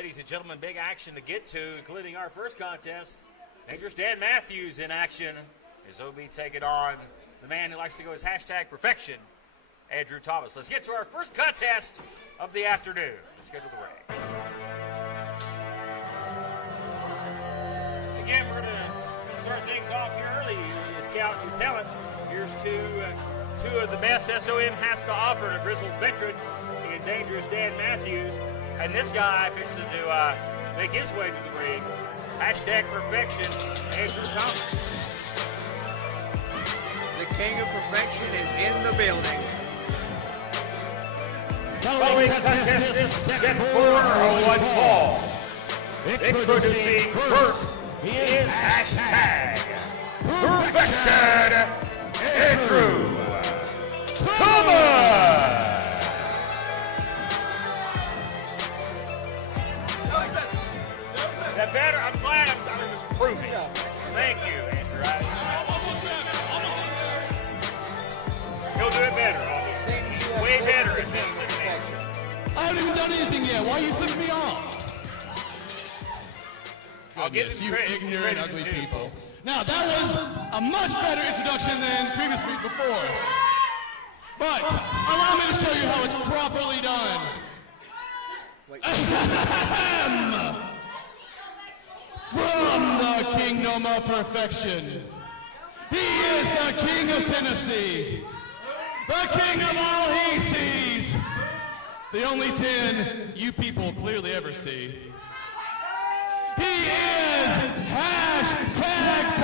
ladies and gentlemen, big action to get to, including our first contest. Dangerous Dan Matthews in action as he'll be taking on the man who likes to go as #perfection, Andrew Thomas. Let's get to our first contest of the afternoon. Let's get to the ring. Again, we're going to start things off here early. We're going to scout new talent. Here's two of the best SOM has to offer, a grizzled veteran in Dangerous Dan Matthews. And this guy fixing to make his way to the ring. #perfection, Andrew Thomas. The king of perfection is in the building. Following contest is set for one fall. Introducing first is #perfection, Andrew Thomas. Is that better? I'm glad I'm improving. Thank you, Andrew. He'll do it better. He's way better at this than me. I haven't even done anything yet. Why are you flipping me off? I'll give him you credit. ignorant, ugly people. Now, that was a much better introduction than previous week before. But allow me to show you how it's properly done. From the kingdom of perfection, he is the king of Tennessee, the king of all he sees, the only 10 you people clearly ever see. He is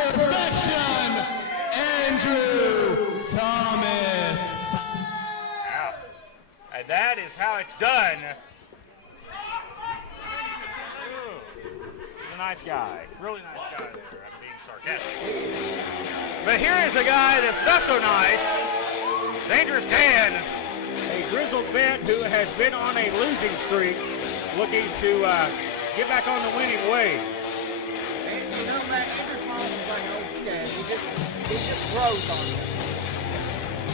#perfection, Andrew Thomas. Wow. And that is how it's done. He's a nice guy. Really nice guy there. I'm being sarcastic. But here is a guy that's not so nice. Dangerous Dan, a grizzled vet who has been on a losing streak, looking to get back on the winning way. And you know, Matt, Andrew Thomas is like an old scab. He just throws on you.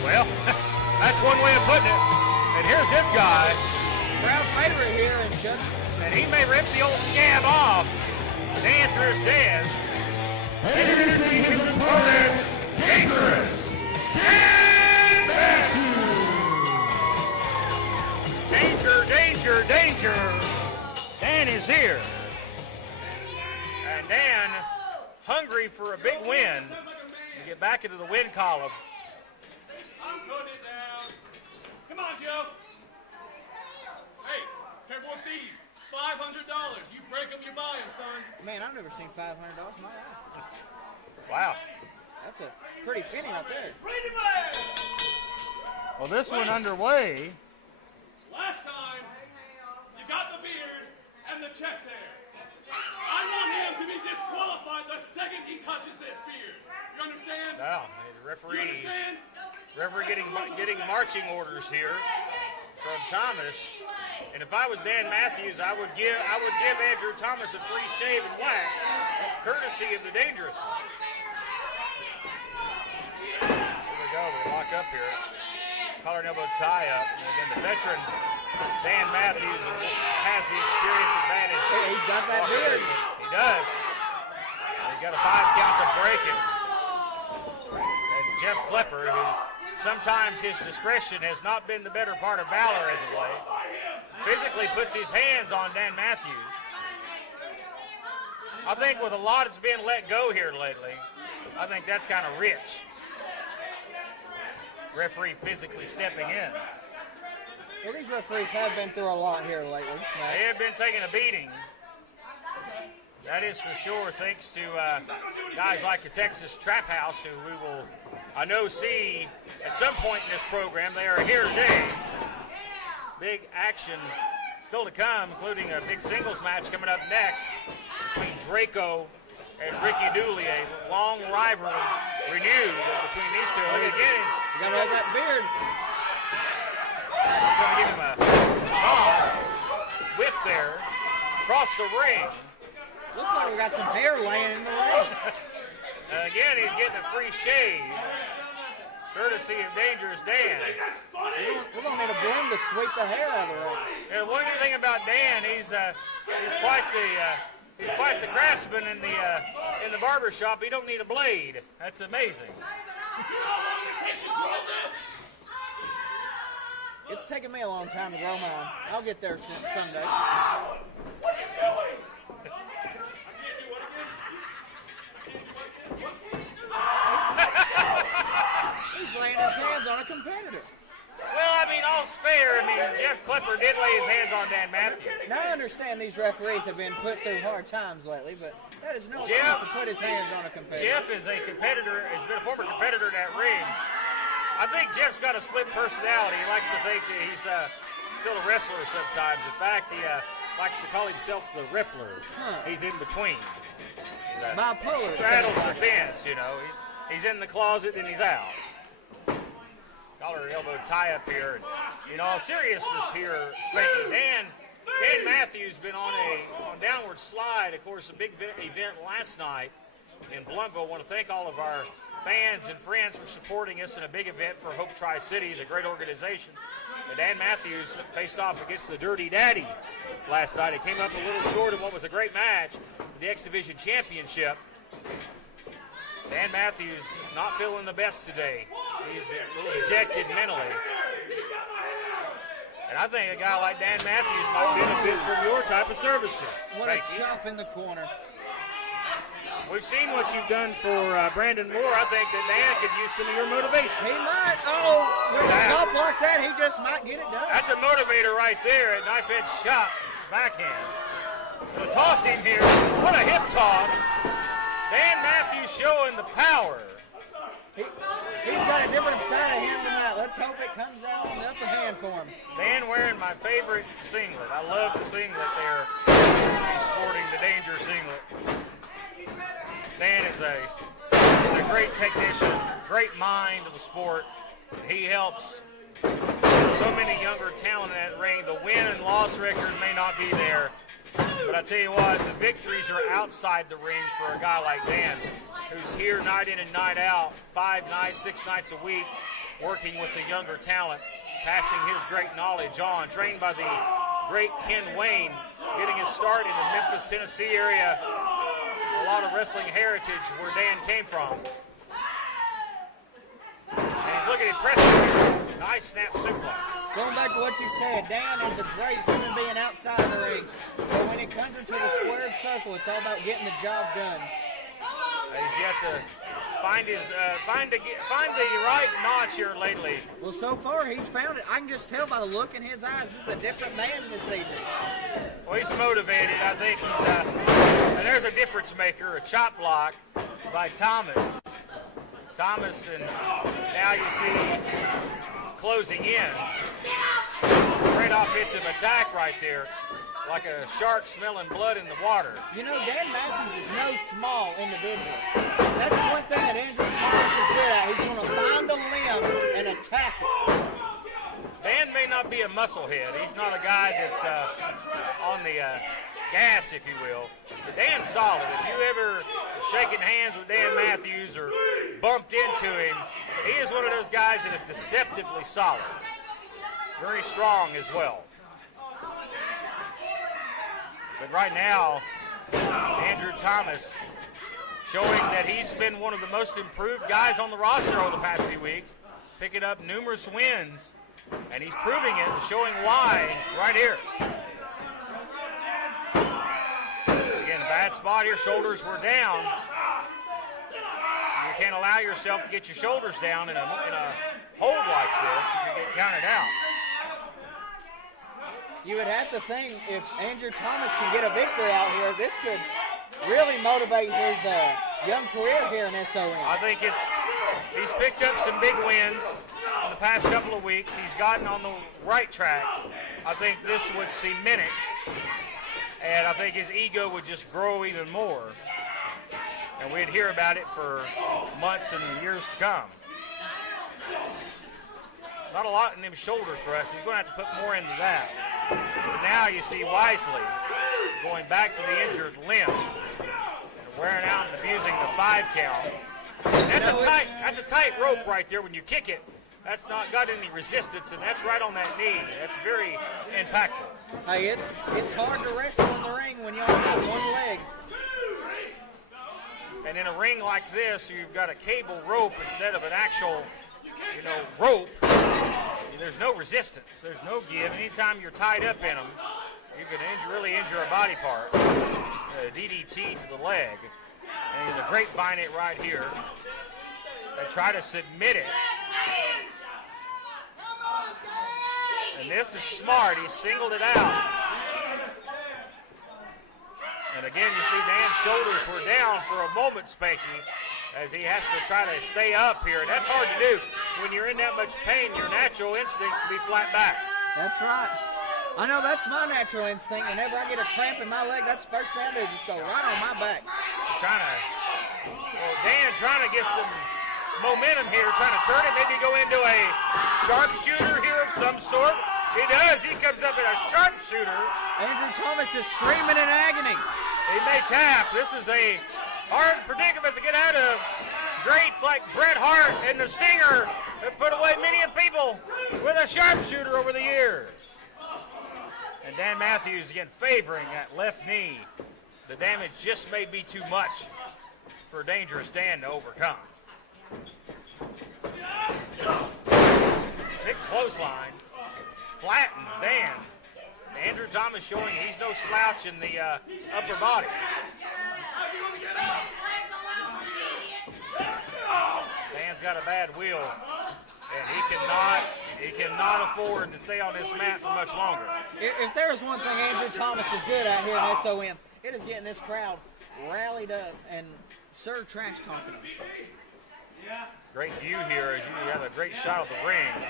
Well, that's one way of putting it. And here's this guy. Crowd favorite here, And he may rip the old scab off. Dangerous Dan. Introducing his opponent, Dangerous Dan Matthews. Danger, danger, danger. Dan is here. And Dan, hungry for a big win, to get back into the win column. I'm putting it down. Come on, Joe. Hey, careful with these. $500. You break them, you buy them, son. Man, I've never seen $500 in my life. Wow. That's a pretty penny right there. Ready, man. Well, this one underway. Last time, you got the beard and the chest hair. I want him to be disqualified the second he touches this beard. You understand? Wow, the You referee understand? getting marching orders here from Thomas. And if I was Dan Matthews, I would give Andrew Thomas a free shave and wax, courtesy of the Dangerous One. Here we go. We lock up here. Collar and elbow tie up. And again, the veteran Dan Matthews has the experience advantage. Hey, he's got that beard. He does. He's got a 5 count to break it. And Jeff Klepper, who's sometimes his discretion has not been the better part of valor as of late, physically puts his hands on Dan Matthews. I think with a lot that's been let go here lately, I think that's kind of rich. Referee physically stepping in. Well, these referees have been through a lot here lately. They have been taking a beating. That is for sure, thanks to guys like the Texas Trap House, who we will, I know, see at some point in this program. They are here today. Big action still to come, including a big singles match coming up next between Draco and Ricky Dooley. A long rivalry renewed between these two. Look again. You gotta have that beard. We're going to give him a toss. Whip there. Across the ring. Looks like we got some hair laying in the ring. Again, he's getting a free shave. courtesy of Dangerous Dan. We're going to need a broom to sweep the hair out of the ring. And one good thing about Dan, he's quite the craftsman in the barber shop. He don't need a blade. That's amazing. It's taken me a long time to grow mine. I'll get there someday. What are you doing? He's laying his hands on a competitor. Well, I mean, all's fair. I mean, Jeff Clipper did lay his hands on Dan Matthews. Now I understand these referees have been put through hard times lately, but that is no excuse Jeff- to put his hands on a competitor. Jeff is a competitor, has been a former competitor in that ring. I think Jeff's got a split personality. He likes to think that he's still a wrestler sometimes. In fact, he likes to call himself the riffler. He's in between. Bipolar. Straddles the fence, you know. He's in the closet and he's out. Collar elbow tie up here. And, in all seriousness here, speaking, Dan Matthews been on a downward slide. Of course, a big event last night in Bluntville. I want to thank all of our fans and friends for supporting us in a big event for Hope Tri-Cities, a great organization. And Dan Matthews faced off against the Dirty Daddy last night. It came up a little short of what was a great match, the X Division Championship. Dan Matthews not feeling the best today. He's a little dejected mentally. And I think a guy like Dan Matthews might benefit from your type of services. What a chop in the corner. We've seen what you've done for Brandon Moore. I think that Dan could use some of your motivation. He might. Oh, with a chop like that, he just might get it done. That's a motivator right there. A knife-edge shot, backhand. We'll toss him here. What a hip toss. Dan Matthews showing the power. He's got a different side of him tonight. Let's hope it comes out on the upper hand for him. Dan wearing my favorite singlet. I love the singlet there. He's sporting the Danger singlet. Dan is a great technician, great mind of the sport. He helps so many younger talent in that ring. The win and loss record may not be there, but I tell you what, the victories are outside the ring for a guy like Dan, who's here night in and night out, 5 nights, 6 nights a week, working with the younger talent, passing his great knowledge on, trained by the great Ken Wayne, getting his start in the Memphis, Tennessee area. A lot of wrestling heritage where Dan came from. And he's looking impressive here. Nice snap suplex. Going back to what you said, Dan is a great human being outside the ring. But when it comes into the squared circle, it's all about getting the job done. He's yet to find the right notch here lately. Well, so far he's found it. I can just tell by the look in his eyes. This is a different man this evening. Well, he's motivated. I think he's, and there's a difference maker, a chop block by Thomas. Thomas, and now you see closing in. Great offensive attack right there, like a shark smelling blood in the water. You know, Dan Matthews is no small individual. That's one thing that Andrew Thomas is good at. He's going to find a limb and attack it. Dan may not be a musclehead. He's not a guy that's on the gas, if you will. But Dan's solid. If you ever shaken hands with Dan Matthews or bumped into him, he is one of those guys that is deceptively solid. Very strong as well. But right now, Andrew Thomas showing that he's been one of the most improved guys on the roster over the past few weeks, picking up numerous wins, and he's proving it and showing why right here. Again, bad spot here, shoulders were down. You can't allow yourself to get your shoulders down in a hold like this. You can get counted out. You would have to think if Andrew Thomas can get a victory out here, this could really motivate his young career here in SON. I think he's picked up some big wins in the past couple of weeks. He's gotten on the right track. I think this would cement it, and I think his ego would just grow even more. And we'd hear about it for months and years to come. Not a lot in them shoulder thrusts. He's going to have to put more into that. But now you see Wisely going back to the injured limb, and wearing out and abusing the 5 count. That's a tight rope right there. When you kick it, that's not got any resistance, and that's right on that knee. That's very impactful. Hey, it's hard to wrestle in the ring when you only have one leg. And in a ring like this, you've got a cable rope instead of an actual, rope. There's no resistance. There's no give. Anytime you're tied up in them, you can really injure a body part. DDT to the leg. And the grapevine it right here. They try to submit it. And this is smart. He singled it out. And again, you see Dan's shoulders were down for a moment, Spanky, as he has to try to stay up here. And that's hard to do. When you're in that much pain, your natural instinct is to be flat back. That's right. I know that's my natural instinct. Whenever I get a cramp in my leg, that's the first thing I do, just go right on my back. Dan trying to get some momentum here, trying to turn it, maybe go into a sharpshooter here of some sort. He does. He comes up in a sharpshooter. Andrew Thomas is screaming in agony. He may tap. This is a hard predicament to get out of. Greats like Bret Hart and the Stinger have put away many people with a sharpshooter over the years. And Dan Matthews again favoring that left knee. The damage just may be too much for Dangerous Dan to overcome. Big clothesline. Flattens Dan. Andrew Thomas showing he's no slouch in the upper body. Dan's got a bad wheel, and he cannot afford to stay on this mat for much longer. If there is one thing Andrew Thomas is good at here in SOM, it is getting this crowd rallied up and trash talking them. Great view here as you have a great shot of the ring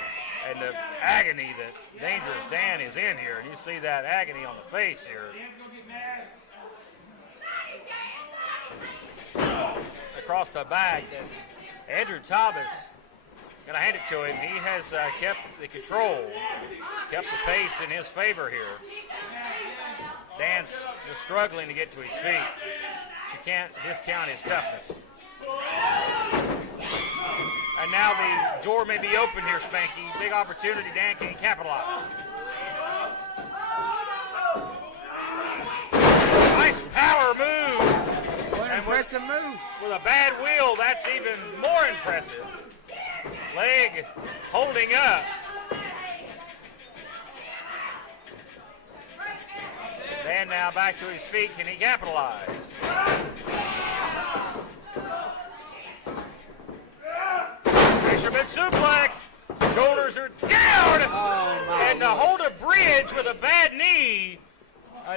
and the agony that Dangerous Dan is in here. And you see that agony on the face here. Across the back, Andrew Thomas, going to hand it to him. He has kept the control, kept the pace in his favor here. Dan's just struggling to get to his feet. But you can't discount his toughness. And now the door may be open here, Spanky. Big opportunity. Dan can capitalize. Nice power move. What an impressive move. With a bad wheel, that's even more impressive. Leg holding up. Dan now back to his feet. Can he capitalize? Fisherman suplex. Shoulders are down. And to hold a bridge with a bad knee.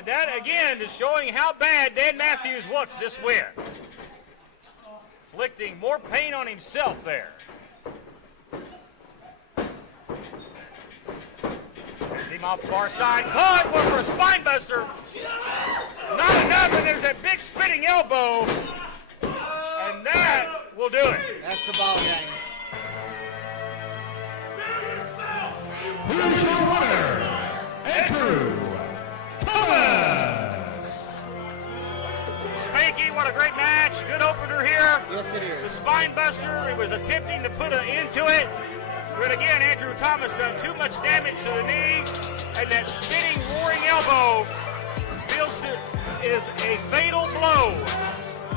That again is showing how bad Dan Matthews wants this win. Inflicting more pain on himself there. Sends him off the far side. Caught one for a spine buster. Not enough, and there's that big spinning elbow. And that will do it. That's the ball game. Who's your winner? Andrew Thomas. Spanky, what a great match. Good opener here. Yes, it The is. spine buster, he was attempting to put an end to it. But again, Andrew Thomas done too much damage to the knee. And that spinning, roaring elbow feels is a fatal blow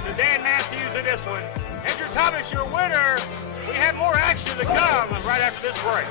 to Dan Matthews in this one. Andrew Thomas, your winner. We have more action to come right after this break.